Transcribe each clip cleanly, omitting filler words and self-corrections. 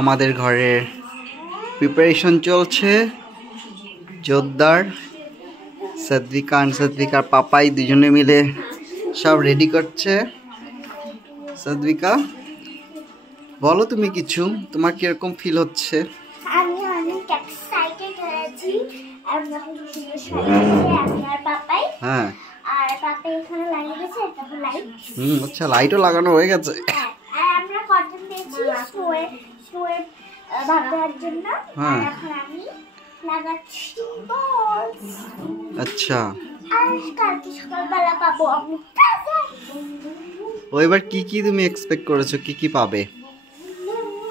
আমাদের ঘরের প্রিপারেশন চলছে জোরদার। সাদভিকা আর সাদভিকার পাপাই দুজনে মিলে সব রেডি করছে। সাদভিকা বলো তুমি কিছু, তোমার কিরকম ফিল হচ্ছে? আমি অনেক এক্সাইটেড হয়েছি। আমি আর পাপাই, হ্যাঁ, আর পাপাই এখানে লাগিয়ে গেছে তারপর লাইট। আচ্ছা, লাইটও লাগানো হয়ে গেছে। আর আমরা কটন দিয়েছি স্নোয়ে ভাববার জন্য। আর এখন আমি লাগাচ্ছি বলস। আচ্ছা, আর কালকে সকালবেলা পাবো আমি ও এবার কি কি তুমি এক্সপেক্ট করেছো, কি কি পাবে?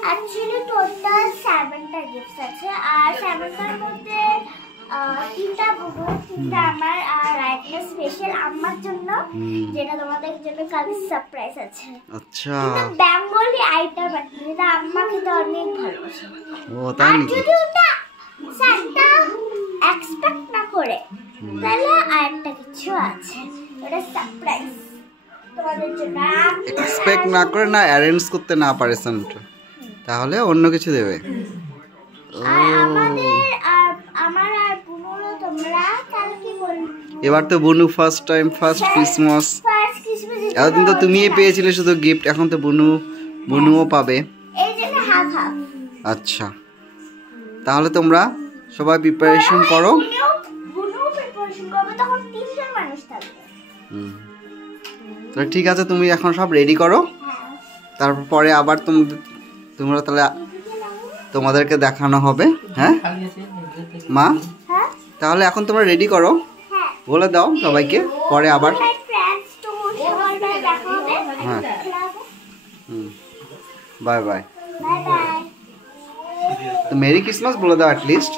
অ্যাকচুয়ালি টোটাল 7টা গিফটস আছে। আর 7টার মধ্যে 3টা বুবু, 3টা আমার, আর একটা স্পেশাল আমার জন্য, যেটা তোমাদের জন্য কালকে সারপ্রাইজ আছে। আচ্ছা, বেঙ্গলি আইটেম আছে যেটা আম্মা খেতে অনেক ভালোবাসে। ও তাই নাকি? যদি ওটা সাতটা এক্সপেক্ট না করে তাহলে আরেকটা কিছু আছে, ওটা সারপ্রাইজ তোমাদের জন্য। এক্সপেক্ট না করে না অ্যারেঞ্জ করতে না পারে সামটা, তাহলে অন্য কিছু দেবে। আর আমার আর বুনুরও তোমরা কালকে বলবো। এবার তো বুনু ফার্স্ট ক্রিসমাস। এতদিন তো তুমিই পেয়েছিলে শুধু গিফট, এখন তো বুনুও পাবে। এই জন্য হাফ হাফ। আচ্ছা, তাহলে তোমরা সবাই প্রিপারেশন করো। বুনু প্রিপারেশন করবে, তখন 3জন মানুষ থাকবে। তো ঠিক আছে, তুমি এখন সব রেডি করো, তারপর পরে আবার তোমরা তাহলে তোমাদেরকে দেখানো হবে। হ্যাঁ মা, তাহলে এখন তোমরা রেডি করো, বলে দাও সবাইকে, পরে আবার। হ্যাঁ, বাই বাই। তো মেরি ক্রিসমাস বলে দাও অ্যাটলিস্ট।